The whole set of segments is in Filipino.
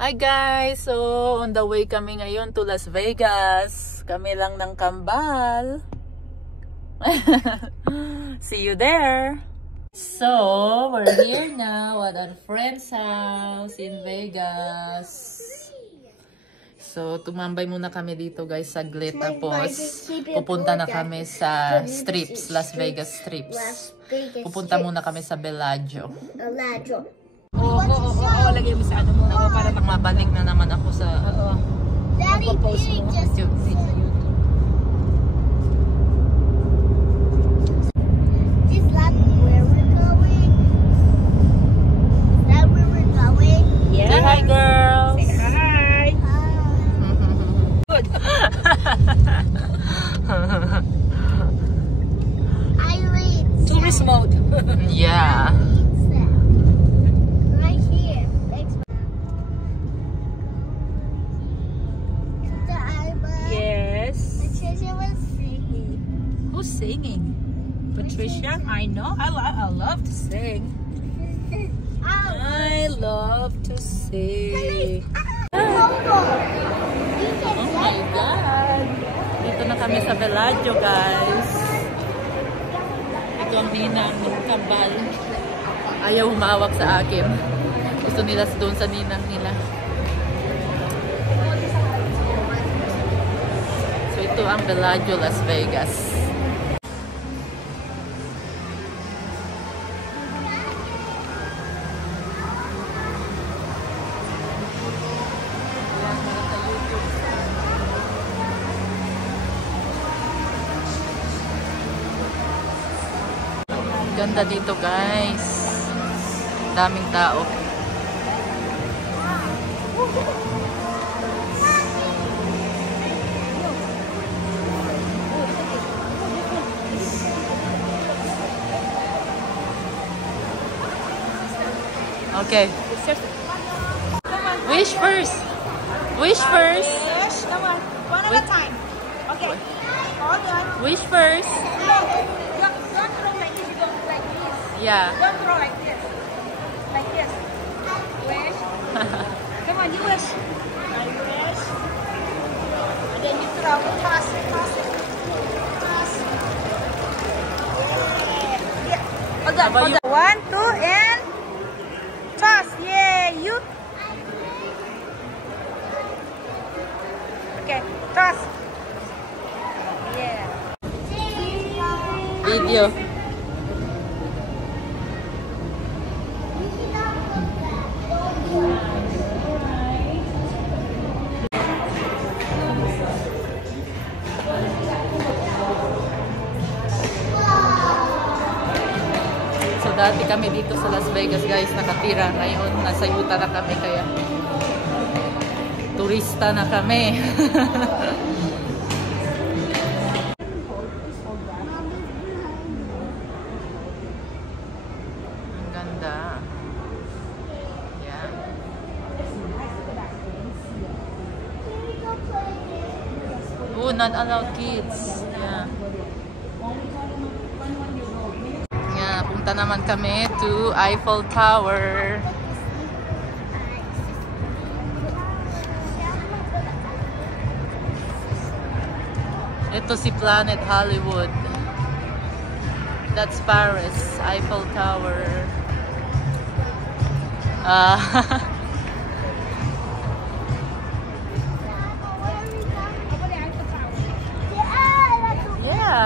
Hi guys! So, on the way kami ngayon to Las Vegas. Kami lang ng kambal. See you there! So, we're here now at our friend's house in Vegas. So, tumambay muna kami dito guys saglit. Tapos, pupunta na kami sa Strips, Las Vegas Strips. Pupunta muna kami sa Bellagio. Oo, lagay mo sa ano muna para mabalik na naman ako sa post mo. Is that where we're going? Is that where we're going? Yeah. Say hi, girls. Say hi. Good. I read. Tourist mode. Yeah. Singing. Patricia, I know. I love to sing. I love to sing. Oh my God! Dito na kami sa Bellagio, guys. Ito ang ninang ng kambal. Ayaw humawak sa akin. Gusto nila doon sa ninang nila. So ito ang Bellagio, Las Vegas. Ganda dito guys, daming tao. Okay, wish first. Wish first. Come on, one at a time. Okay, hold on. Wish first. Yeah. Don't throw like this. Like this. Wish. Come on, you wish. Now you wish. And then you throw. Toss it. Toss it. Toss. Yeah. Hold on. Hold on. 1, 2, and toss. Yeah. You. Okay. Toss. Yeah. Video. Dati kami dito sa Las Vegas guys nakatira. Ngayon nasa Utah na kami kaya turista na kami. Ang ganda. Yeah. Oh, not allowed kids. Yeah. Punta naman kami to Eiffel Tower. Ito si Planet Hollywood. That's Paris, Eiffel Tower. Yeah.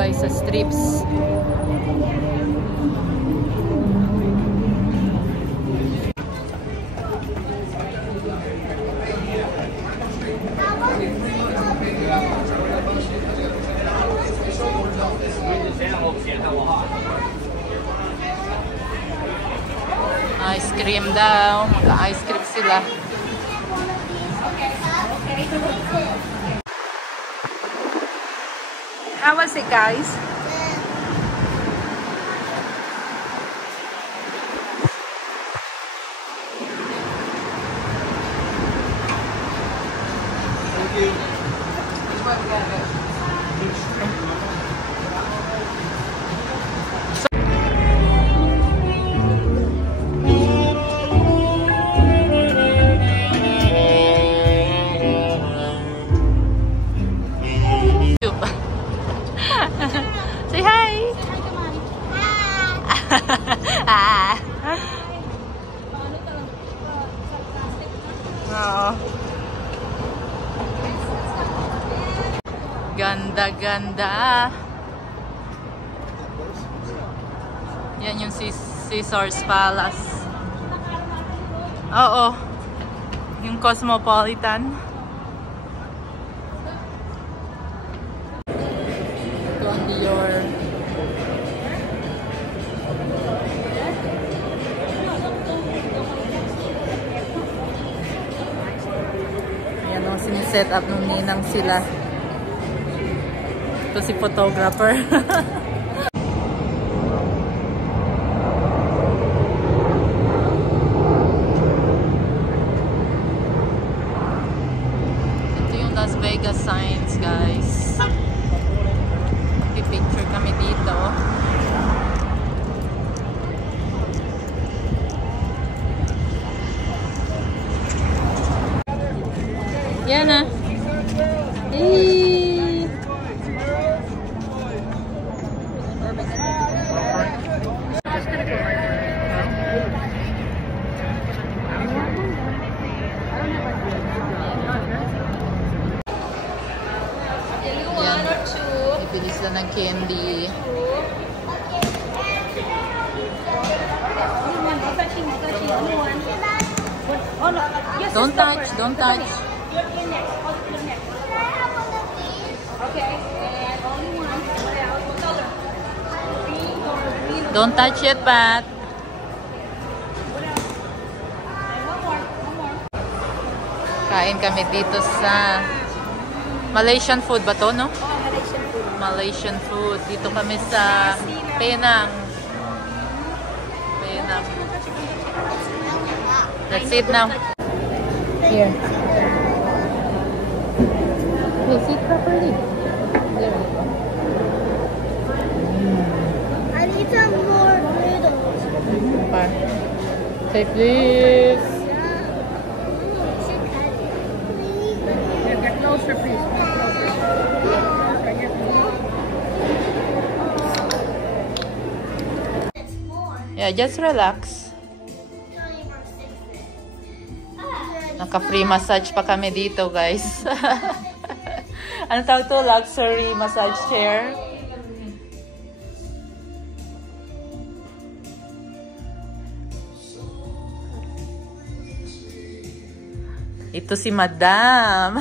guys sa strips. Ice cream daw. Mag-ice cream sila. How was it, guys? Say hi! Ah. Oo. Ganda-ganda. Yan yung Caesar's Palace. Oo. Yung Cosmopolitan. Ito ang Dior. Yan ang siniset up nung ninang sila. Ito si photographer. Ito yung Las Vegas signs, guys. Picture kami dito. Yan na. Hey. Bili sila ng candy. Don't touch, don't touch. Don't touch it, Pat. Kain kami dito sa Malaysian food ba to, no? Malaysian food. Dito kami sa Penang. Penang. That's it now. Here. Okay, sit properly. There we go. I need some more noodles. Fine. Take this. Get closer, please. Get closer. Yeah, just relax. Naka-free massage pa kami dito, guys. Ano tawag to? Luxury massage chair. Ito si Madam.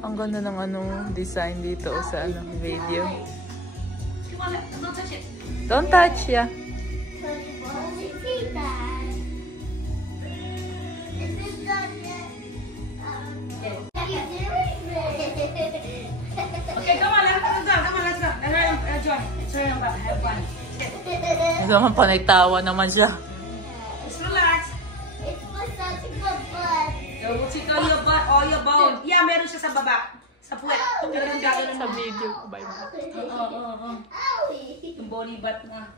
Ang ganda ng design dito sa video. Don't touch, yeah. Okay, come on, let's go. Enjoy. Have fun. Ito naman panay tawa naman siya. Just relax. It's massaging my butt. Go tickle your butt or your bone. Yeah, meron siya sa baba. Sa puwet. Meron siya Sa video ko ba yun? Owie. yung bony butt na.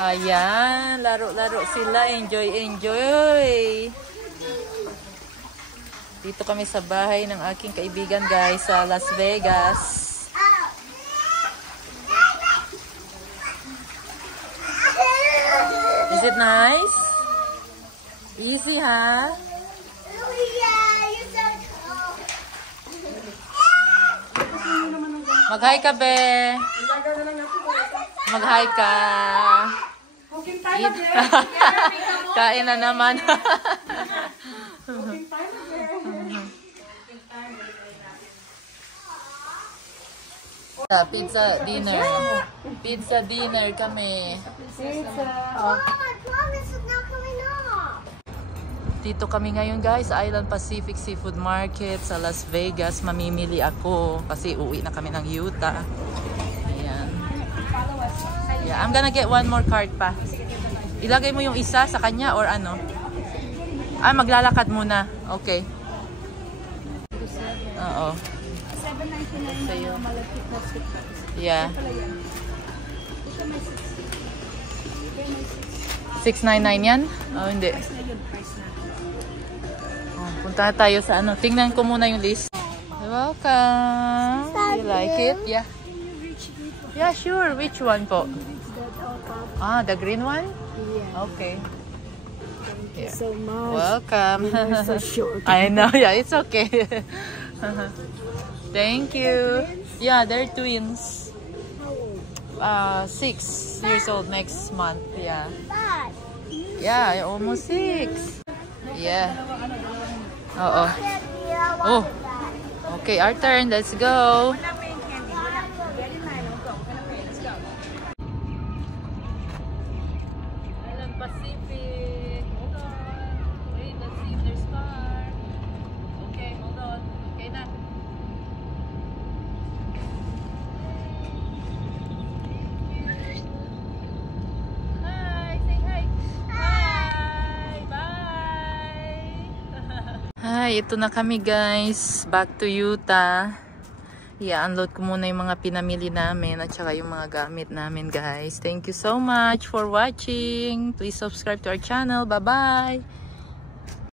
Ayan, laro-laro sila. Enjoy, enjoy. Dito kami sa bahay ng aking kaibigan, guys, sa Las Vegas. Is it nice? Easy, huh? Oh, yeah, you're so cool. Mag-hi ka, be. Mag-hi ka. Eat. Kain na naman. Pizza dinner. Pizza dinner kami. Oh, I promise it's not coming off. Dito kami ngayon guys, Island Pacific Seafood Market sa Las Vegas. Mamimili ako kasi uwi na kami ng Utah. Ayan. Yeah, I'm gonna get one more card pa. Ilagay mo yung isa sa kanya or ano? Ah, maglalakad muna. Okay. Oo. 7.99 Sa'yo. na malapit na sweet. Yeah. Pala yan. Ito may 6. 699 yan? Oh, hindi. Price na yun. Price na. Oh, punta tayo sa ano. Tingnan ko muna yung list. You're welcome. You like it? Yeah. Yeah, sure. Which one po? Ah, the green one? Yeah. Okay. Yeah. So much. Welcome. So short. I know. Yeah, it's okay. Thank you. Yeah, they're twins. 6 years old next month. Yeah. Dad, Yeah, almost 6. Yeah. Oh. Daddy, I Oh. want that. Okay, our turn. Let's go. Island Pacific. Hold on. Wait, let's see if there's car. Okay, hold on. Okay na. Hi, say hi. Hi, bye. Hi, ito na kami guys. Back to Utah. I-unload ko muna yung mga pinamili namin at saka yung mga gamit namin guys. Thank you so much for watching. Please subscribe to our channel. Bye-bye.